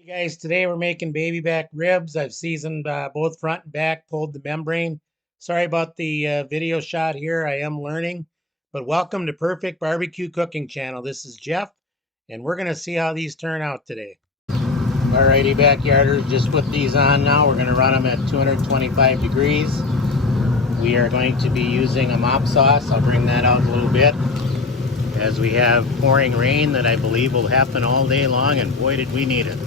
Hey guys, today we're making baby back ribs. I've seasoned both front and back, pulled the membrane. Sorry about the video shot here. I am learning, but welcome to Purrfect Barbecue Cooking Channel. This is Jeff, and we're going to see how these turn out today. Alrighty, backyarders, just put these on now. We're going to run them at 225 degrees. We are going to be using a mop sauce. I'll bring that out a little bit, as we have pouring rain that I believe will happen all day long, and boy did we need it.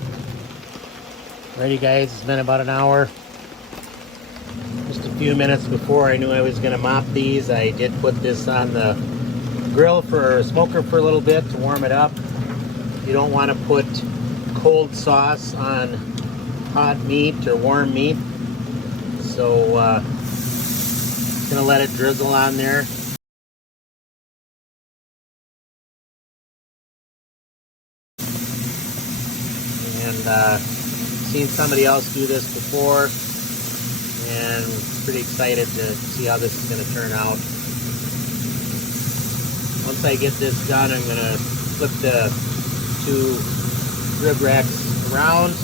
Ready guys, it's been about an hour. Just a few minutes before I knew I was going to mop these, I did put this on the grill for smoker for a little bit to warm it up. You don't want to put cold sauce on hot meat or warm meat. So just going to let it drizzle on there. And seen somebody else do this before, and pretty excited to see how this is going to turn out. Once I get this done, I'm going to flip the two rib racks around.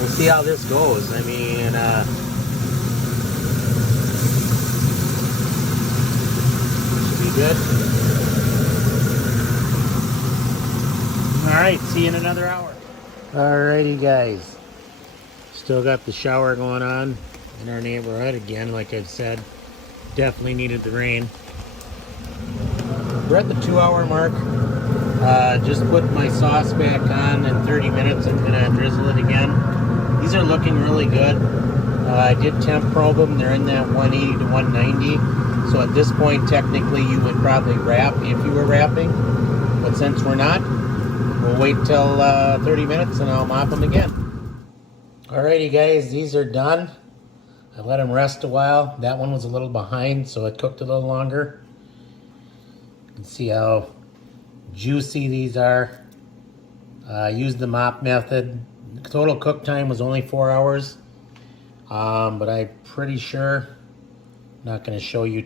We'll see how this goes. I mean, should be good. Alright, see you in another hour. Alrighty guys, still got the shower going on in our neighborhood again. Like I've said, definitely needed the rain. We're at the 2-hour mark. Just put my sauce back on. In 30 minutes I'm going to drizzle it again. These are looking really good. I did temp probe them. They're in that 180 to 190. So at this point technically you would probably wrap if you were wrapping. But since we're not, we'll wait till 30 minutes and I'll mop them again. Alrighty guys, these are done. I let them rest a while. That one was a little behind, so it cooked a little longer. You can see how juicy these are. Used the mop method. The total cook time was only 4 hours. But I'm pretty sure, I'm not going to show you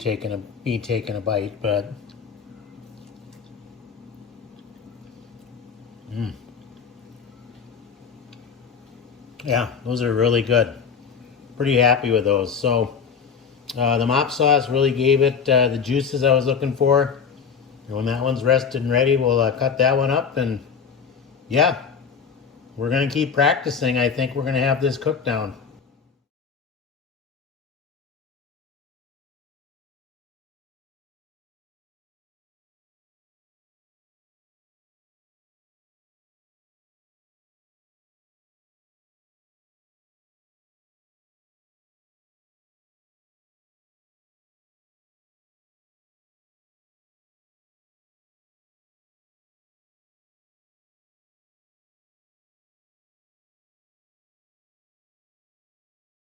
me taking a bite, but yeah, those are really good. Pretty happy with those. So the mop sauce really gave it the juices I was looking for. And when that one's rested and ready, we'll cut that one up. And yeah, we're going to keep practicing. I think we're going to have this cooked down.